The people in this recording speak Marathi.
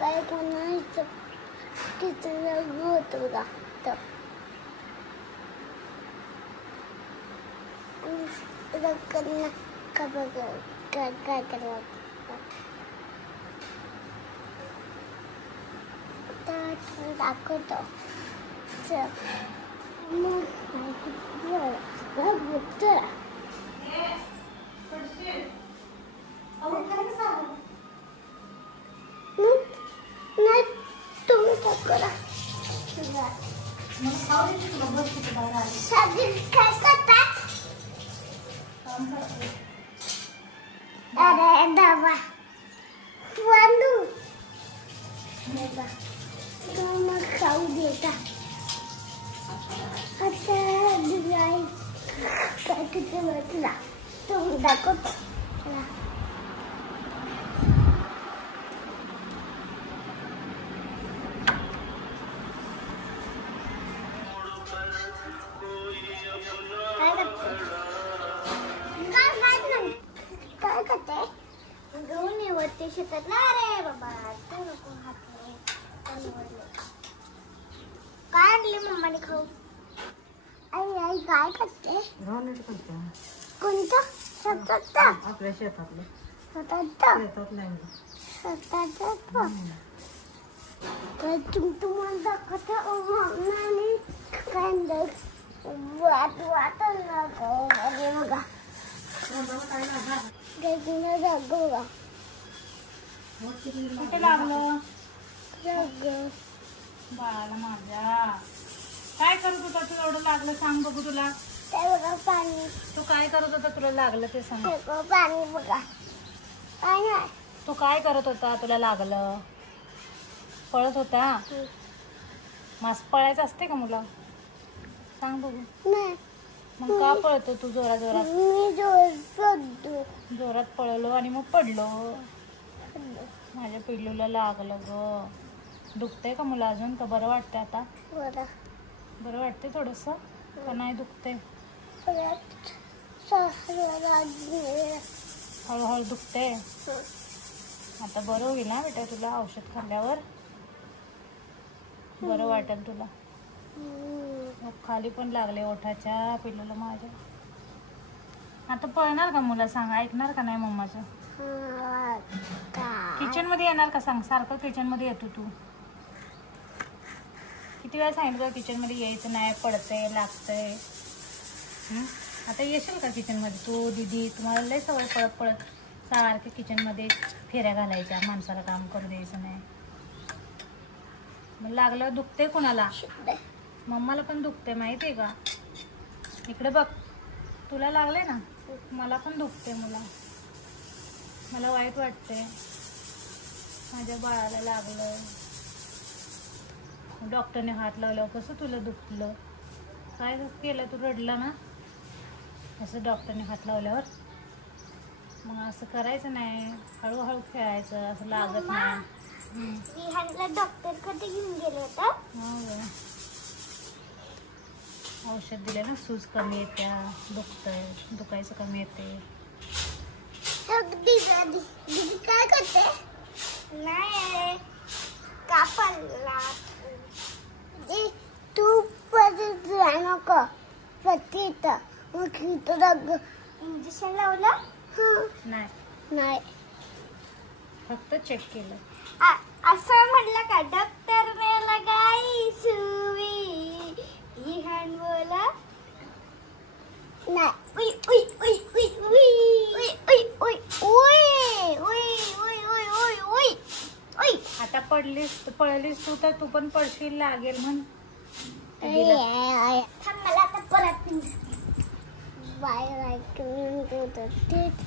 काय कोणाचं किती होतं बघा तर रक्कम का बघा काय काय करावं तर दाखवतो मग तुम्ही करा काय करता अरे दाबा वांदू मग खाऊ देता आता काय किती वाटला तुम्ही दाखवतो काय करते घेऊन येवते शेतातला अरे बाबा तू नको काय आणले मम्माने खाऊ आई आई काय करते कोणतं शेतात आपल्या शेतातलं तुम्हाला दाखवता आणि काय वाट बघा कुठे लागलं बाळाला माझ्या काय करत होता तू एवढं लागलं सांग बघू तुला पाणी तू काय करत होता तुला लागलं ते सांग पाणी बघा काय तू काय करत होता तुला लागलं पळत होता मास पळायचं असते का मुलं सांग बघू नाही मग का पळतो तू जोरात जोरात मी जोरात पळलो आणि मग पडलो माझ्या पिल्लूला लागलं ग दुखतंय का मुलं अजून का बरं वाटतंय आता बरं वाटतंय थोडंसं का नाही दुखतंय हळूहळू दुखतंय आता बरं होईल ना बेटा तुला औषध खाल्ल्यावर बरं वाटेल तुला मग खाली पण लागले ओठाच्या पिल्लूला माझ्या आता पळणार का मुलं सांग ऐकणार का नाही मम्माचं किचन मध्ये येणार का सांग सारखं किचन मध्ये येतो तू किती वेळा सांगितलं किचन मध्ये यायचं नाही पडतंय लागतंय आता येशील का किचन मध्ये तू दीदी तुम्हाला लय सवय पळत पळत सारखे किचन मध्ये फेऱ्या घालायच्या माणसाला काम करू द्यायचं नाही मग लागलं दुखते कुणाला मम्माला पण दुखते माहिती आहे का इकडे बघ तुला लागले ना मला पण दुखते मला वाईट वाटते माझ्या बाळाला लागलं डॉक्टरने हात लावल्यावर कसं तुला दुखलं काय केलं तू रडला ना असं डॉक्टरने हात लावल्यावर मग असं करायचं नाही हळूहळू खेळायचं असं लागत नाही डॉक्टर कडे घेऊन गेले होते औषध दिले ना सूज कमी येत्या दुखायचं कमी येते दीदी काय करते नाही कापला तू परत नको पतीत मग इंजेक्शन लावलं नाही फक्त चेक केलं असं म्हटलं का डॉक्टरने लगाई सुई ही हँड बोला नाही उई उई उई उई उई उई उई उई उई उई उई उई आता पळलीस तू तर तू पण पडशील लागेल म्हण मला आता परत बाय बाय